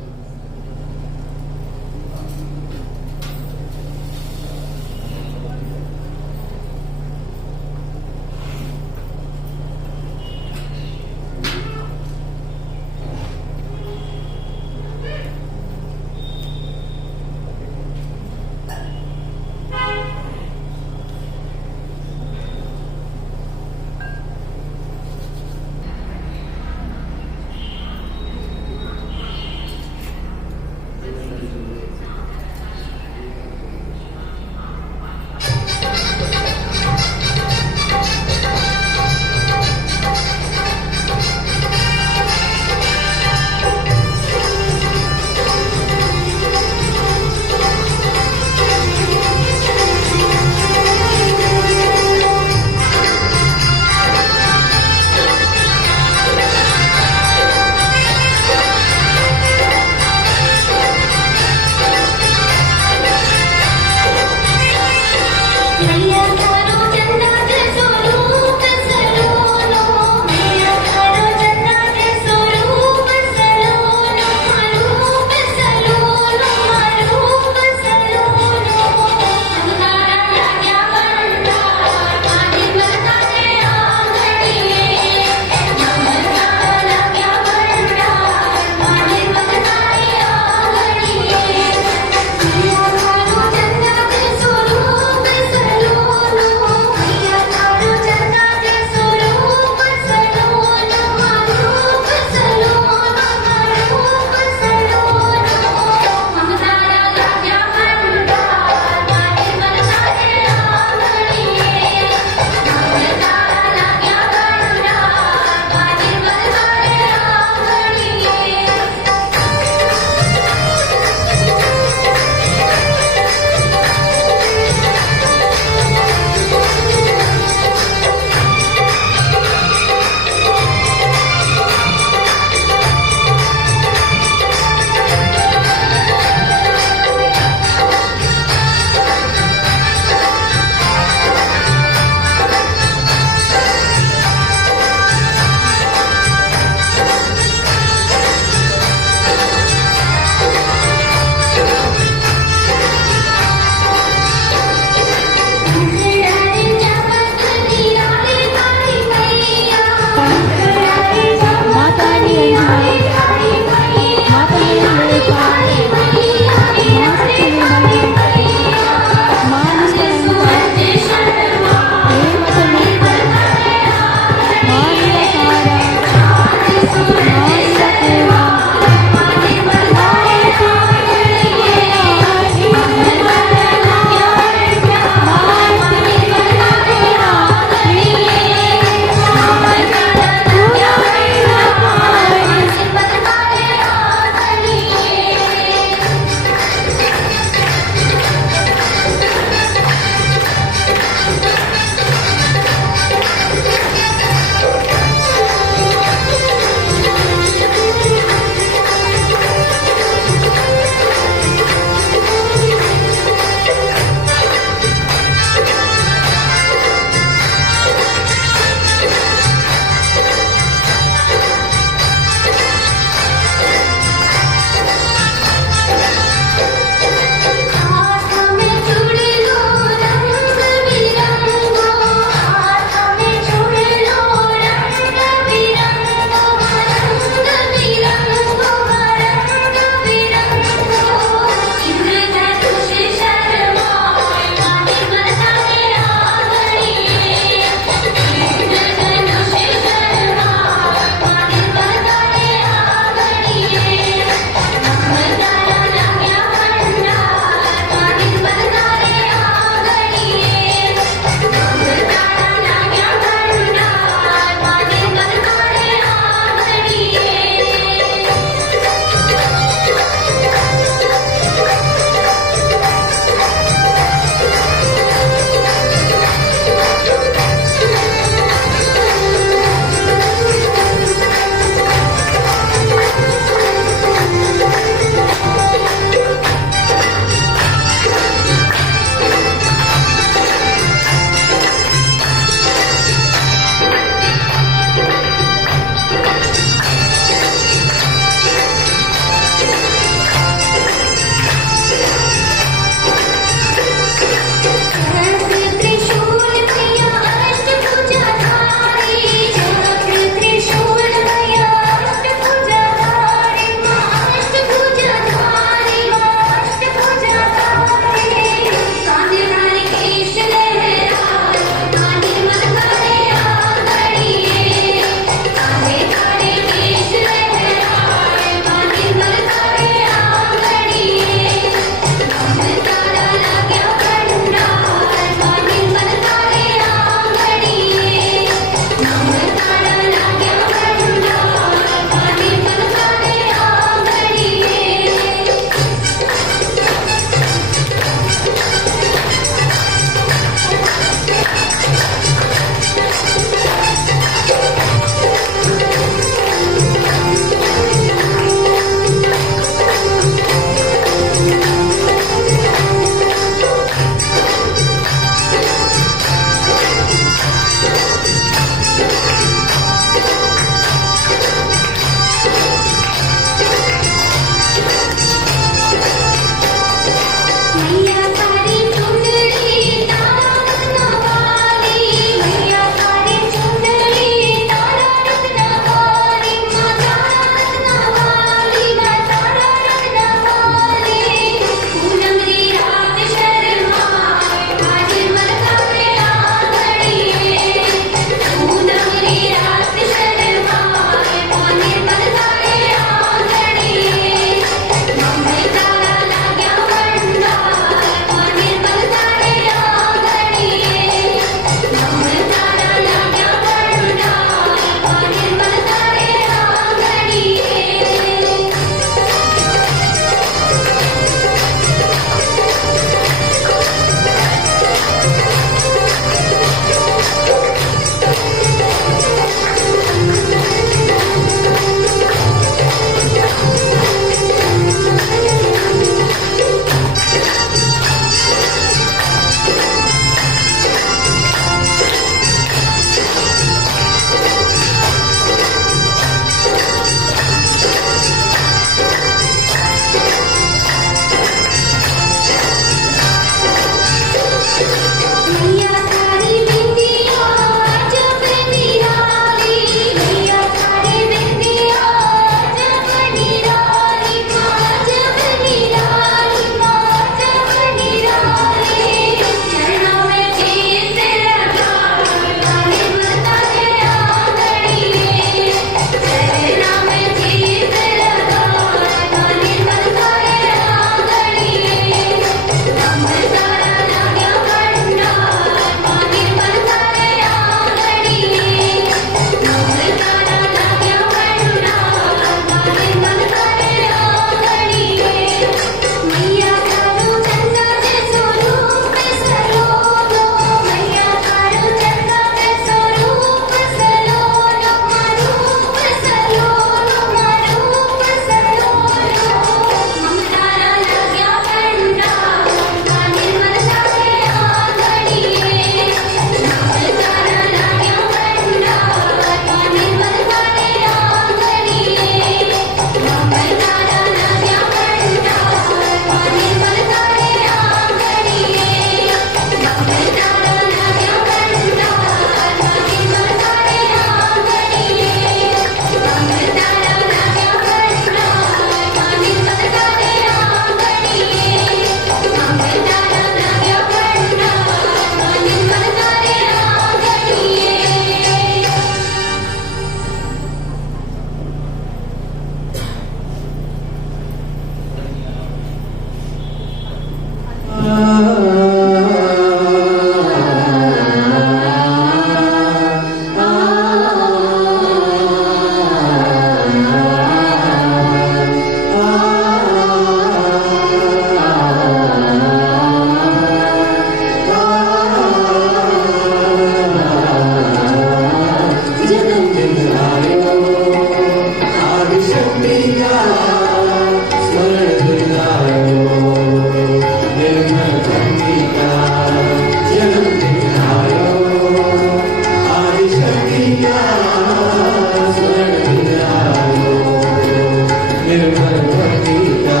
निर्मल भक्ति का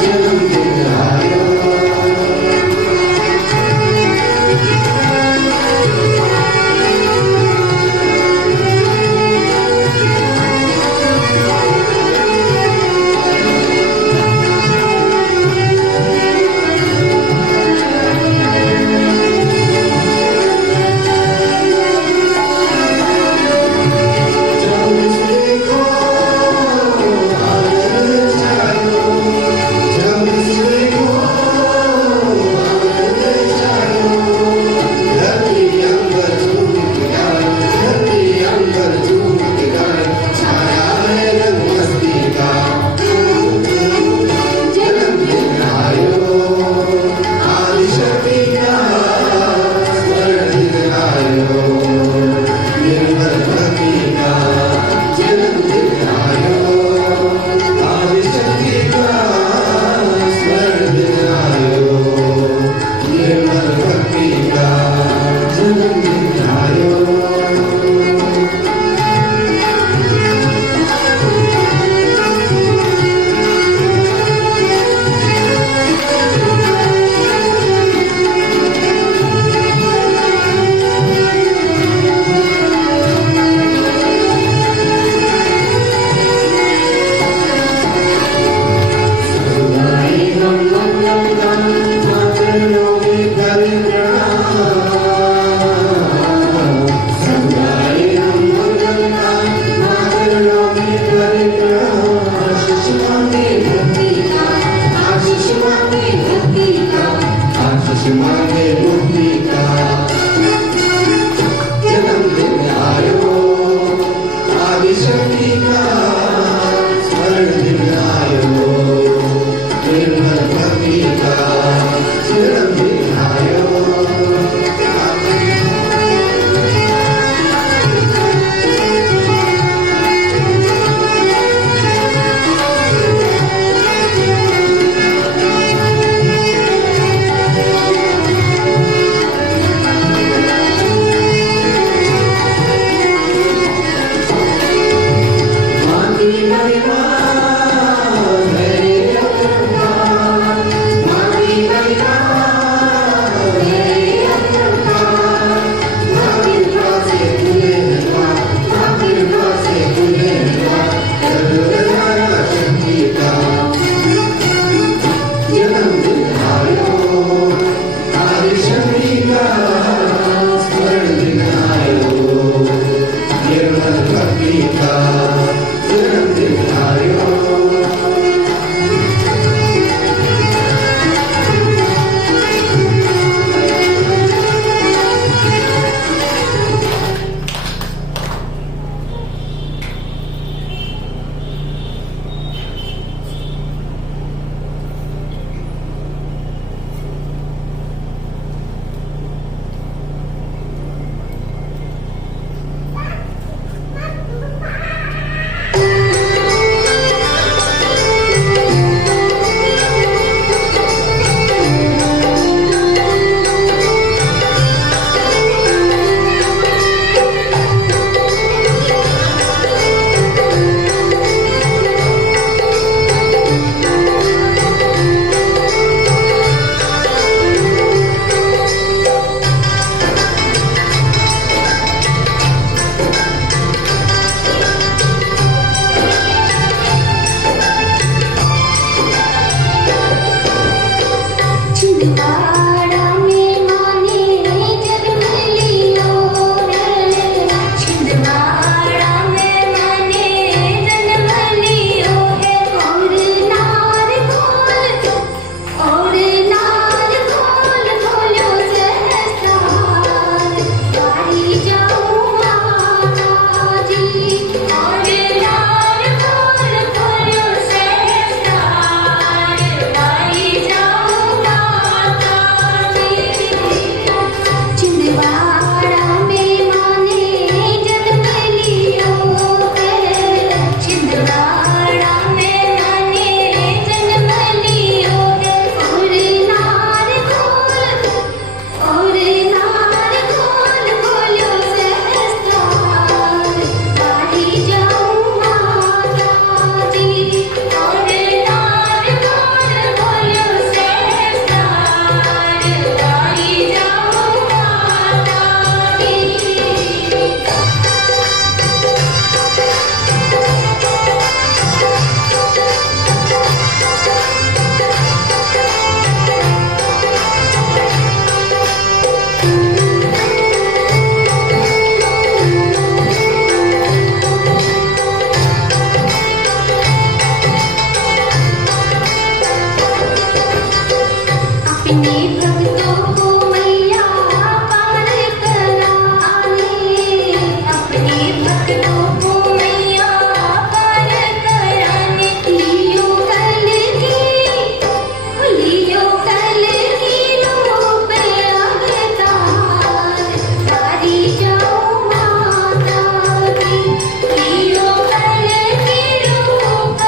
जन्मदिन आयो। अपने भक्तों को मैया पार कराने, अपने भक्तों को मैया पार कराने। लियो कल की रूप अवतार, तारी जाओ माता की। लियो कल की रूप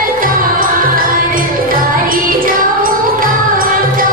अवतार, तारी जाओ माता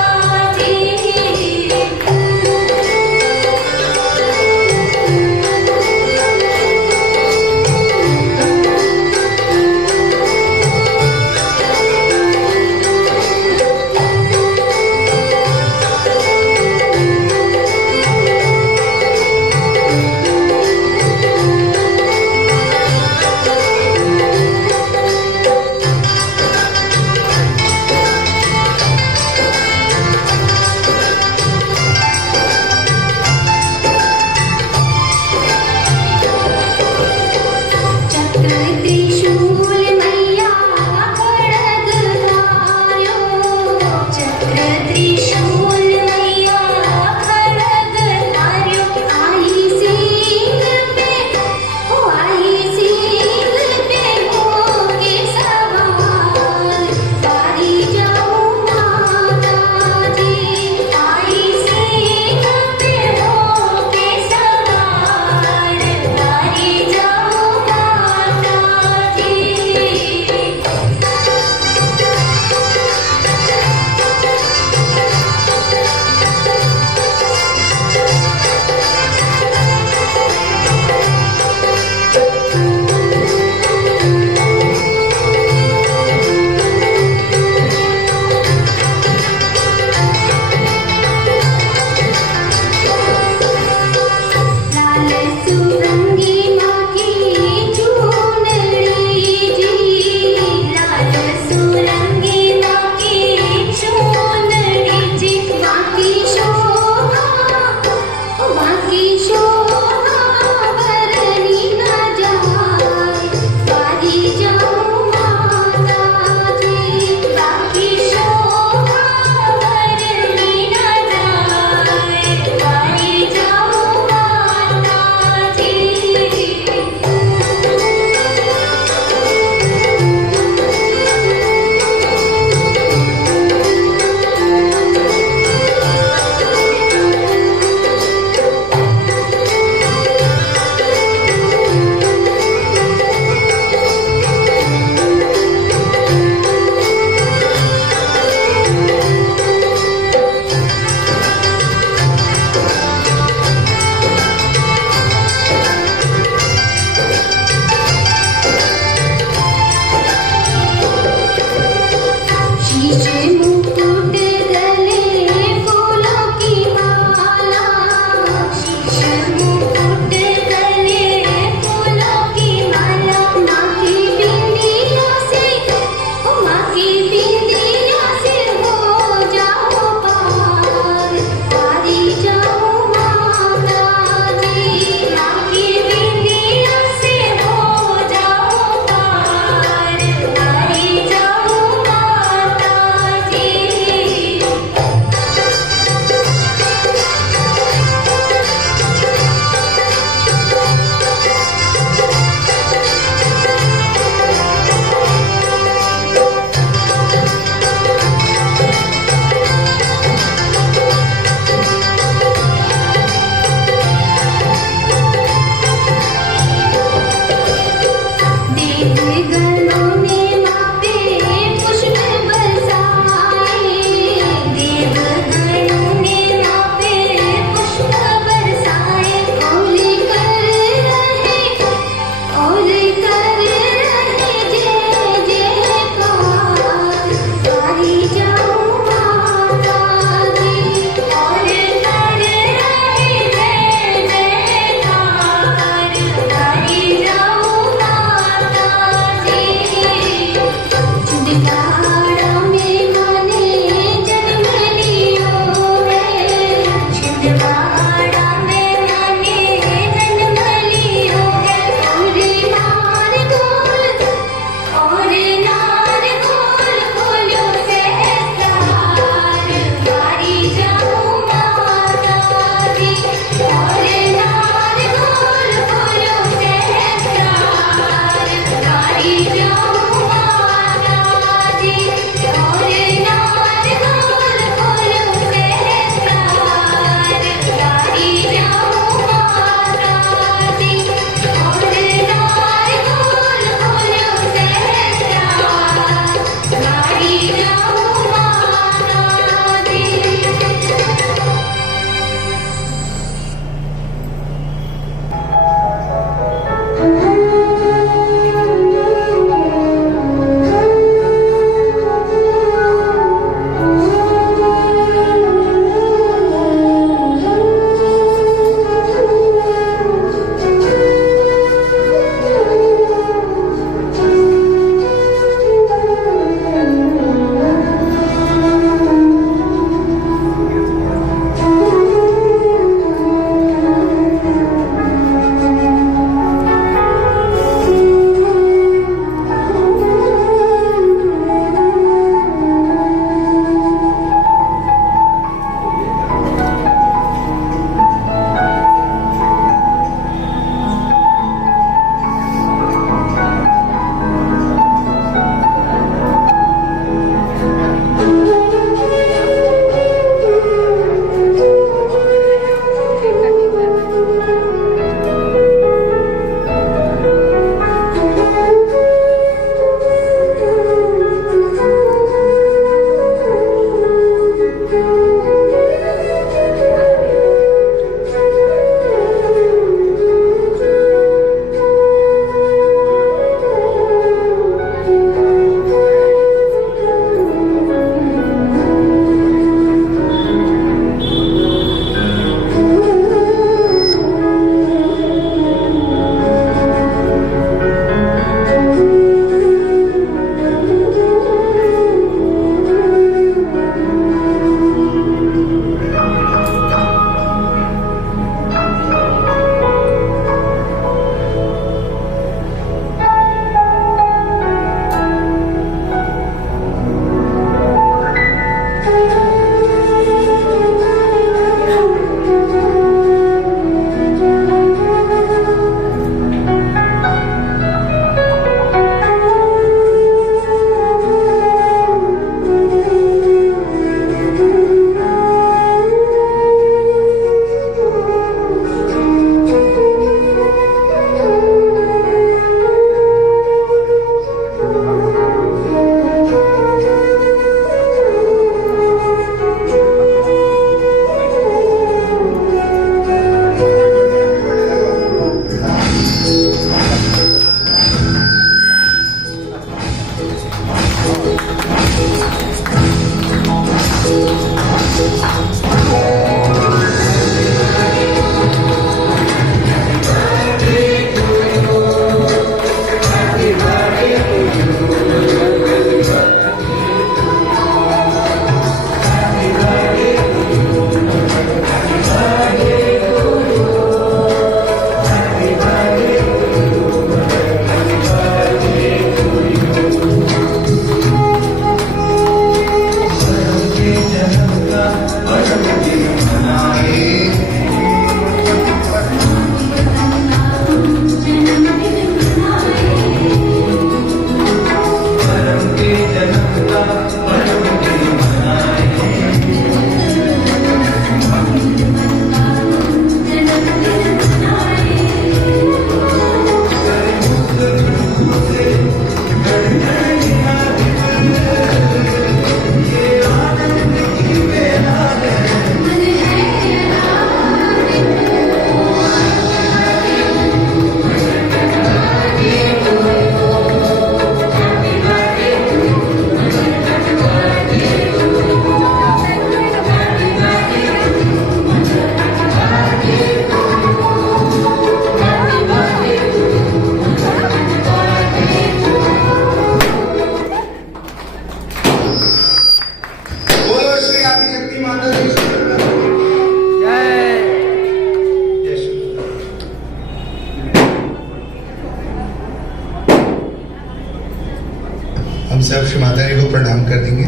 सब श्री माता जी को प्रणाम कर देंगे।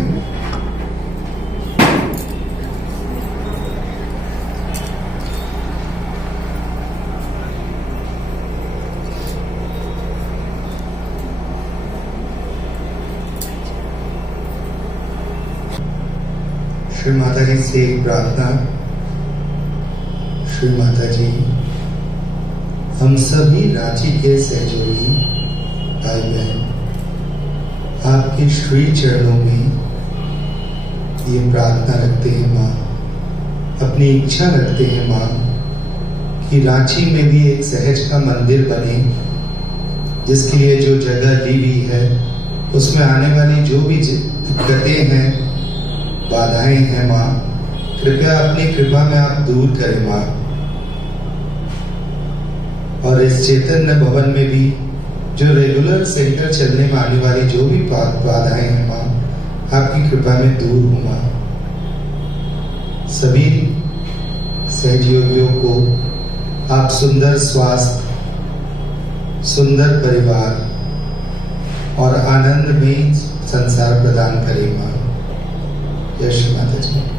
श्री माता जी से एक प्रार्थना। श्री माता जी, हम सभी रांची के सहयोगी भाई बहन आपके श्री चरणों में ये प्रार्थना रखते हैं माँ, अपनी इच्छा रखते हैं माँ कि रांची में भी एक सहज का मंदिर बने, जिसके लिए जो जगह ली हुई है उसमें आने वाली जो भी दिक्कतें हैं, बाधाएं हैं माँ, कृपया अपनी कृपा में आप दूर करें माँ। और इस चैतन्य भवन में भी जो रेगुलर सेंटर चलने में आने वाली जो भी बाधाएं हैं माँ, आपकी कृपा में दूर हो माँ। सभी सहयोगियों को आप सुंदर स्वास्थ्य, सुंदर परिवार और आनंद में संसार प्रदान करें माँ। जय श्री माता जी।